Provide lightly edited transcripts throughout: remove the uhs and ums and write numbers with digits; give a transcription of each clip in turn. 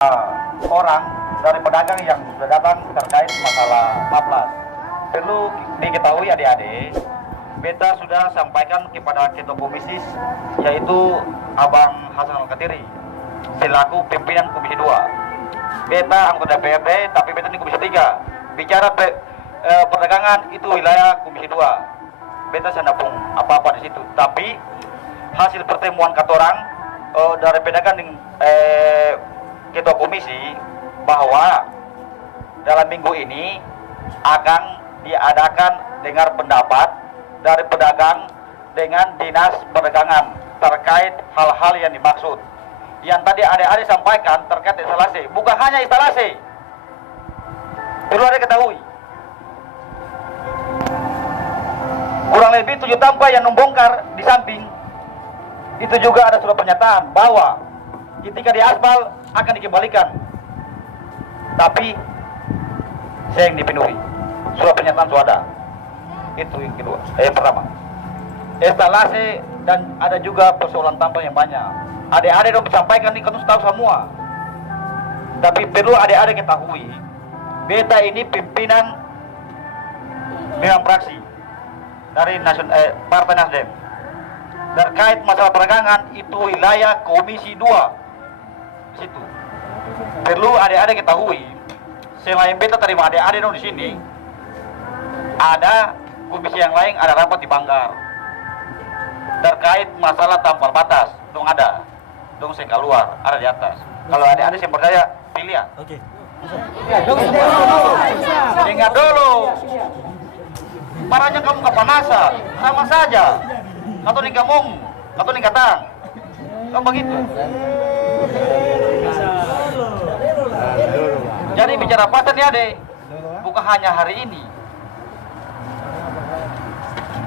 orang dari pedagang yang sudah datang terkait masalah maplas. Perlu diketahui adik-adik, beta sudah sampaikan kepada ketua komisi, yaitu Abang Hasan Al-Katiri selaku pimpinan komisi 2. Beta anggota DPRD, tapi beta ini komisi 3. Bicara perdagangan itu wilayah komisi 2. Beta sendapung apa-apa di situ. Tapi hasil pertemuan katorang dari pedagang ketua komisi bahwa dalam minggu ini akan diadakan dengar pendapat dari pedagang dengan dinas perdagangan terkait hal-hal yang dimaksud. Yang tadi adik-adik sampaikan terkait instalasi, bukan hanya instalasi. Perlu ada ketahui. Kurang lebih 7 tampak yang membongkar di samping. Itu juga ada surat pernyataan bahwa ketika di aspal akan dikembalikan, tapi saya yang dipenuhi. Surat pernyataan sudah ada. Itu yang kedua. Yang pertama, instalasi dan ada juga persoalan tampil yang banyak. Adik-adik dong sampaikan nih, kamu tahu semua. Tapi perlu adik-adik ketahui, beta ini pimpinan dewan fraksi dari Partai Nasdem. Terkait masalah perdagangan itu wilayah komisi 2. Situ. Perlu adik-adik ketahui, selain beta terima adik-adik dong di sini, ada komisi yang lain, ada rapat di Banggar terkait masalah tampal batas. Dong ada, dong saya keluar, ada di atas. Kalau adik-adik yang percaya, pilih ya. Oke. Ingat dulu. Parahnya kamu kepanasan, sama saja. Atau nih kamu, atau nih katang. Kamu begitu. Jadi bicara pasar nih adek, bukan hanya hari ini.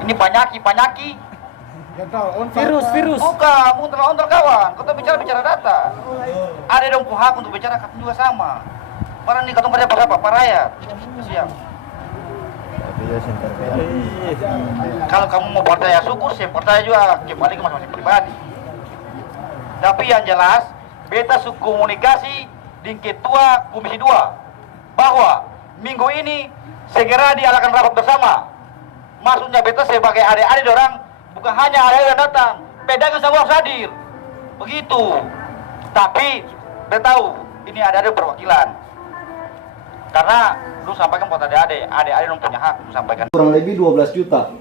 Ini panyaki. Virus. Bukan, mundur kawan. Kita bicara data. Ada dong hak untuk bicara kata juga sama. Para nih katong kerja apa? Paraya. Siap. Kalau kamu mau percaya syukur, saya percaya juga kembali ke masing-masing pribadi. Tapi yang jelas, beta komunikasi di ketua komisi 2 bahwa minggu ini segera diadakan rapat bersama. Maksudnya beta sebagai adik-adik orang, bukan hanya adik-adik yang datang, pedagang semua harus hadir. Begitu. Tapi beta tahu ini adik-adik perwakilan. Karena lu sampaikan buat adik-adik dong punya hak lu sampaikan. Kurang lebih 12 juta.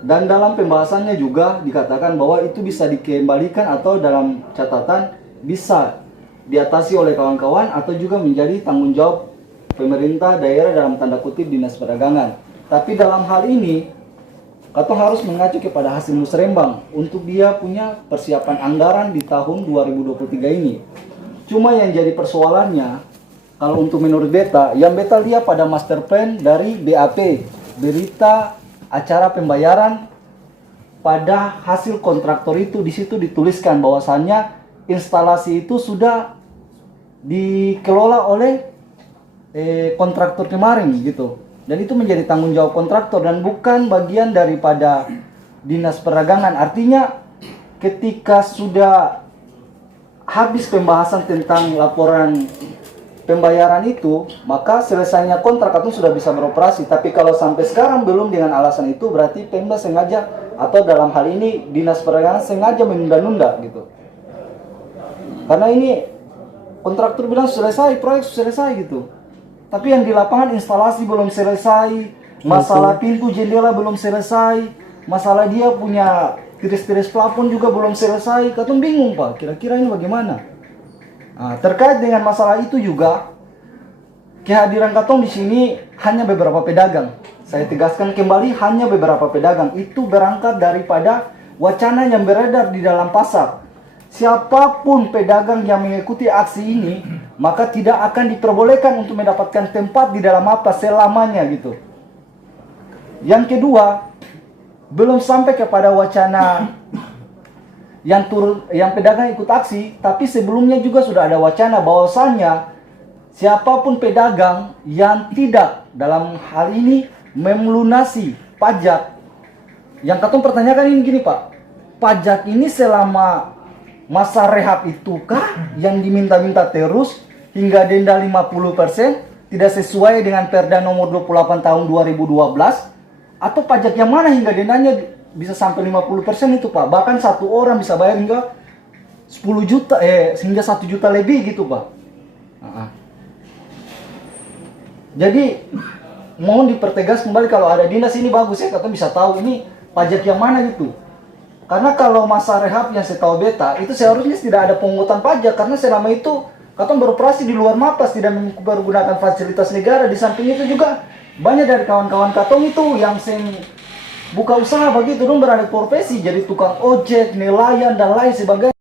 Dan dalam pembahasannya juga dikatakan bahwa itu bisa dikembalikan atau dalam catatan bisa diatasi oleh kawan-kawan atau juga menjadi tanggung jawab pemerintah daerah dalam tanda kutip dinas perdagangan. Tapi dalam hal ini Katong harus mengacu kepada hasil musrembang untuk dia punya persiapan anggaran di tahun 2023 ini. Cuma yang jadi persoalannya, kalau untuk menurut beta, yang beta lihat pada master plan dari BAP, berita acara pembayaran, pada hasil kontraktor itu di situ dituliskan bahwasannya instalasi itu sudah dikelola oleh kontraktor kemarin gitu. Dan itu menjadi tanggung jawab kontraktor dan bukan bagian daripada dinas perdagangan. Artinya ketika sudah habis pembahasan tentang laporan pembayaran itu, maka selesainya kontrak itu sudah bisa beroperasi. Tapi kalau sampai sekarang belum dengan alasan itu, berarti Pemda sengaja atau dalam hal ini dinas perdagangan sengaja menunda-nunda gitu. Karena ini kontraktor bilang selesai, proyek selesai gitu. Tapi yang di lapangan instalasi belum selesai, masalah pintu jendela belum selesai, masalah dia punya tiris-tiris plafon juga belum selesai. Katong bingung Pak, kira-kira ini bagaimana? Nah, terkait dengan masalah itu juga, kehadiran Katong di sini hanya beberapa pedagang. Saya tegaskan kembali, hanya beberapa pedagang. Itu berangkat daripada wacana yang beredar di dalam pasar. Siapapun pedagang yang mengikuti aksi ini, maka tidak akan diperbolehkan untuk mendapatkan tempat di dalam apa selamanya gitu. Yang kedua, belum sampai kepada wacana yang pedagang ikut aksi, tapi sebelumnya juga sudah ada wacana bahwasannya siapapun pedagang yang tidak dalam hal ini melunasi pajak. Yang Katong pertanyakan ini gini Pak, pajak ini selama masa rehab itukah yang diminta-minta terus hingga denda 50% tidak sesuai dengan Perda nomor 28 tahun 2012, atau pajak yang mana hingga dendanya bisa sampai 50% itu Pak. Bahkan satu orang bisa bayar hingga 10 juta hingga 1 juta lebih gitu Pak. Jadi mohon dipertegas kembali, kalau ada dinas ini bagus ya, kita bisa tahu ini pajak yang mana gitu. Karena kalau masa rehab yang saya tahu beta itu seharusnya tidak ada pungutan pajak, karena selama itu katong beroperasi di luar mapas, tidak mempergunakan fasilitas negara. Di samping itu juga banyak dari kawan-kawan katong itu yang buka usaha begitu, dong beralih profesi jadi tukang ojek, nelayan dan lain sebagainya.